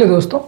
Hello दोस्तों,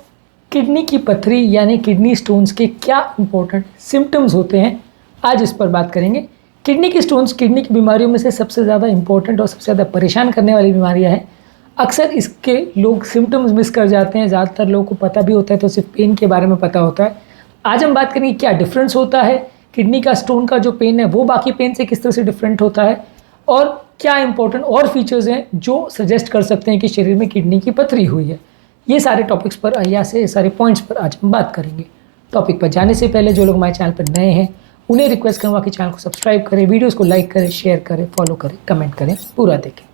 kidney की पथरी यानी किडनी स्टोन्स के क्या इंपॉर्टेंट सिम्टम्स होते हैं, आज इस पर बात करेंगे। किडनी की स्टोन्स किडनी की बीमारियों में से सबसे ज़्यादा इंपॉर्टेंट और सबसे ज़्यादा परेशान करने वाली बीमारियां हैं। अक्सर इसके लोग सिम्टम्स मिस कर जाते हैं, ज़्यादातर लोगों को पता भी होता है तो सिर्फ पेन के बारे में पता होता है। आज हम बात करेंगे क्या डिफरेंस होता है, किडनी का स्टोन का जो पेन है वो बाकी पेन से किस तरह से डिफरेंट होता है और क्या इंपॉर्टेंट और फीचर्स हैं जो सजेस्ट कर सकते हैं कि शरीर में किडनी की पथरी हुई है। ये सारे टॉपिक्स पर या से सारे पॉइंट्स पर आज हम बात करेंगे। टॉपिक पर जाने से पहले जो लोग हमारे चैनल पर नए हैं उन्हें रिक्वेस्ट करूँगा कि चैनल को सब्सक्राइब करें, वीडियोस को लाइक करें, शेयर करें, फॉलो करें, कमेंट करें, पूरा देखें।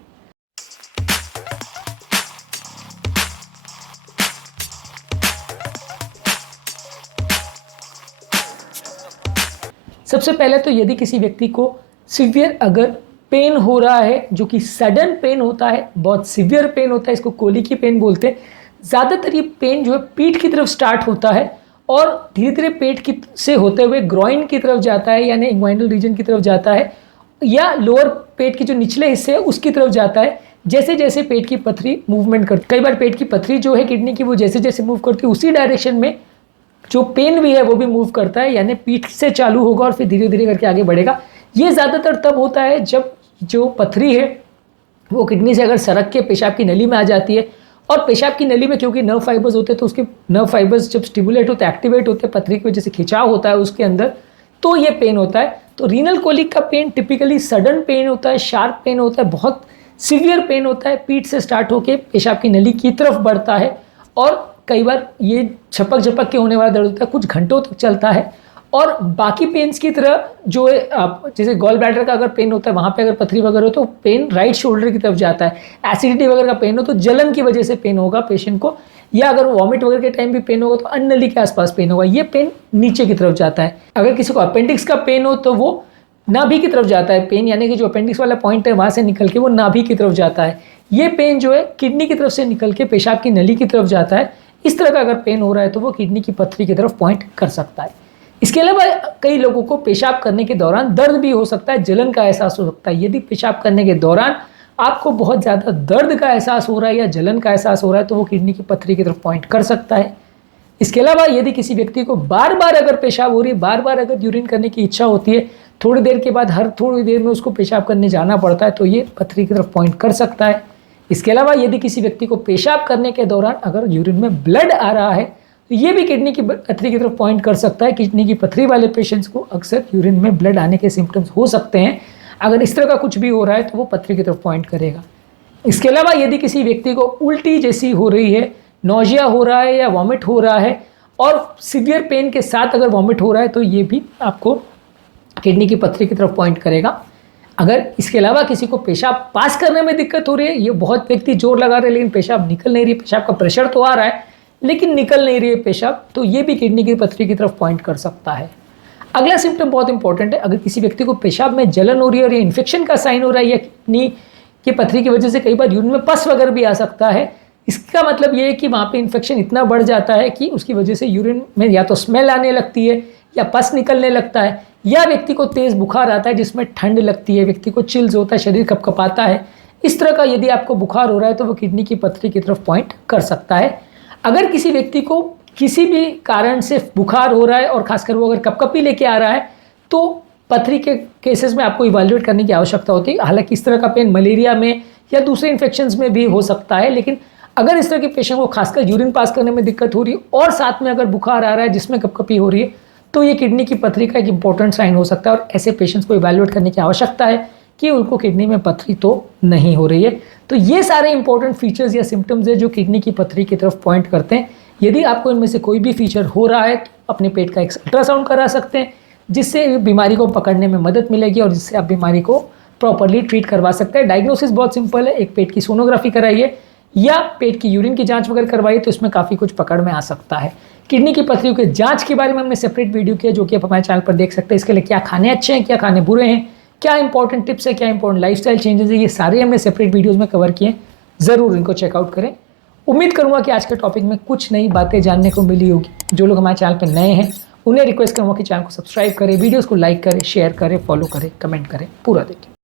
सबसे पहले तो यदि किसी व्यक्ति को सीवियर अगर पेन हो रहा है, जो कि सडन पेन होता है, बहुत सीवियर पेन होता है, इसको कोली की पेन बोलते हैं। ज़्यादातर ये पेन जो है पीठ की तरफ स्टार्ट होता है और धीरे धीरे पेट की से होते हुए ग्रॉइन की तरफ जाता है, यानी इंग्वाइनल रीजन की तरफ जाता है, या लोअर पेट के जो निचले हिस्से है उसकी तरफ जाता है। जैसे जैसे पेट की पथरी मूवमेंट करती, कई बार पेट की पथरी जो है किडनी की वो जैसे जैसे मूव करती है उसी डायरेक्शन में जो पेन भी है वो भी मूव करता है, यानी पीठ से चालू होगा और फिर धीरे धीरे करके आगे बढ़ेगा। ये ज़्यादातर तब होता है जब जो पथरी है वो किडनी से अगर सरक के पेशाब की नली में आ जाती है, और पेशाब की नली में क्योंकि नर्व फाइबर्स होते हैं तो उसके नर्व फाइबर्स जब स्टिमुलेट होते हैं, एक्टिवेट होते हैं, पथरी की वजह से खिंचाव होता है उसके अंदर, तो ये पेन होता है। तो रीनल कोलिक का पेन टिपिकली सडन पेन होता है, शार्प पेन होता है, बहुत सीवियर पेन होता है, पीठ से स्टार्ट होकर पेशाब की नली की तरफ बढ़ता है और कई बार ये झपक झपक के होने वाला दर्द होता है, कुछ घंटों तक चलता है। और बाकी पेन्स की तरह जो है आप जैसे गॉल ब्लैडर का अगर पेन होता है वहाँ पे अगर पथरी वगैरह हो तो पेन राइट शोल्डर की तरफ जाता है। एसिडिटी वगैरह का पेन हो तो जलन की वजह से पेन होगा पेशेंट को, या अगर वॉमिट वगैरह के टाइम भी पेन होगा तो अन्न नली के आसपास पेन होगा, ये पेन नीचे की तरफ जाता है। अगर किसी को अपेंडिक्स का पेन हो तो वो नाभि की तरफ जाता है पेन, यानी कि जो अपेंडिक्स वाला पॉइंट है वहाँ से निकल के वो नाभि की तरफ जाता है। ये पेन जो है किडनी की तरफ से निकल के पेशाब की नली की तरफ जाता है। इस तरह का अगर पेन हो रहा है तो वो किडनी की पथरी की तरफ पॉइंट कर सकता है। इसके अलावा कई लोगों को पेशाब करने के दौरान दर्द भी हो सकता है, जलन का एहसास हो सकता है। यदि पेशाब करने के दौरान आपको बहुत ज़्यादा दर्द का एहसास हो रहा है या जलन का एहसास हो रहा है तो वो किडनी की पथरी की तरफ पॉइंट कर सकता है। इसके अलावा यदि किसी व्यक्ति को बार बार अगर पेशाब हो रही है, बार बार अगर यूरिन करने की इच्छा होती है, थोड़ी देर के बाद हर थोड़ी देर में उसको पेशाब करने जाना पड़ता है, तो ये पथरी की तरफ पॉइंट कर सकता है। इसके अलावा यदि किसी व्यक्ति को पेशाब करने के दौरान अगर यूरिन में ब्लड आ रहा है तो ये भी किडनी की पथरी की तरफ पॉइंट कर सकता है। किडनी की पथरी वाले पेशेंट्स को अक्सर यूरिन में ब्लड आने के सिम्टम्स हो सकते हैं। अगर इस तरह का कुछ भी हो रहा है तो वो पथरी की तरफ पॉइंट करेगा। इसके अलावा यदि किसी व्यक्ति को उल्टी जैसी हो रही है, नौजिया हो रहा है या वॉमिट हो रहा है और सीवियर पेन के साथ अगर वॉमिट हो रहा है तो ये भी आपको किडनी की पथरी की तरफ पॉइंट करेगा। अगर इसके अलावा किसी को पेशाब पास करने में दिक्कत हो रही है, ये बहुत व्यक्ति जोर लगा रहे हैं लेकिन पेशाब निकल नहीं रही, पेशाब का प्रेशर तो आ रहा है लेकिन निकल नहीं रही है पेशाब, तो ये भी किडनी की पथरी की तरफ पॉइंट कर सकता है। अगला सिम्टम बहुत इंपॉर्टेंट है। अगर किसी व्यक्ति को पेशाब में जलन हो रही है और ये इन्फेक्शन का साइन हो रहा है या किडनी की पथरी की वजह से कई बार यूरिन में पस वगैरह भी आ सकता है, इसका मतलब ये है कि वहाँ पे इन्फेक्शन इतना बढ़ जाता है कि उसकी वजह से यूरिन में या तो स्मेल आने लगती है या पस निकलने लगता है, या व्यक्ति को तेज़ बुखार आता है जिसमें ठंड लगती है, व्यक्ति को चिल्स होता है, शरीर कपकपाता है। इस तरह का यदि आपको बुखार हो रहा है तो वो किडनी की पथरी की तरफ पॉइंट कर सकता है। अगर किसी व्यक्ति को किसी भी कारण से बुखार हो रहा है और खासकर वो अगर कपकपी लेके आ रहा है तो पथरी के केसेस में आपको इवैल्यूएट करने की आवश्यकता होती है। हालांकि इस तरह का पेन मलेरिया में या दूसरे इन्फेक्शंस में भी हो सकता है, लेकिन अगर इस तरह के पेशेंट को खासकर यूरिन पास करने में दिक्कत हो रही है और साथ में अगर बुखार आ रहा है जिसमें कपकपी हो रही है तो ये किडनी की पथरी का एक इंपॉर्टेंट साइन हो सकता है और ऐसे पेशेंट्स को इवैल्यूएट करने की आवश्यकता है कि उनको किडनी में पथरी तो नहीं हो रही है। तो ये सारे इंपॉर्टेंट फीचर्स या सिम्टम्स है जो किडनी की पथरी की तरफ पॉइंट करते हैं। यदि आपको इनमें से कोई भी फीचर हो रहा है तो अपने पेट का एक अल्ट्रासाउंड करा सकते हैं, जिससे बीमारी को पकड़ने में मदद मिलेगी और जिससे आप बीमारी को प्रॉपरली ट्रीट करवा सकते हैं। डायग्नोसिस बहुत सिंपल है, एक पेट की सोनोग्राफी कराइए या पेट की यूरिन की जांच वगैरह करवाइए तो इसमें काफ़ी कुछ पकड़ में आ सकता है। किडनी की पथरियों के जांच के बारे में हमने सेपरेट वीडियो किया जो कि आप हमारे चैनल पर देख सकते हैं। इसके लिए क्या खाने अच्छे हैं, क्या खाने बुरे हैं, क्या इंपॉर्टेंट टिप्स है, क्या इंपॉर्टेंट लाइफस्टाइल चेंजेस है, ये सारे हमने सेपरेट वीडियोस में कवर किए। ज़रूर इनको चेकआउट करें। उम्मीद करूंगा कि आज के टॉपिक में कुछ नई बातें जानने को मिली होगी। जो लोग हमारे चैनल पर नए हैं उन्हें रिक्वेस्ट करूंगा कि चैनल को सब्सक्राइब करें, वीडियोज़ को लाइक करें, शेयर करें, फॉलो करें, कमेंट करें, पूरा देखें।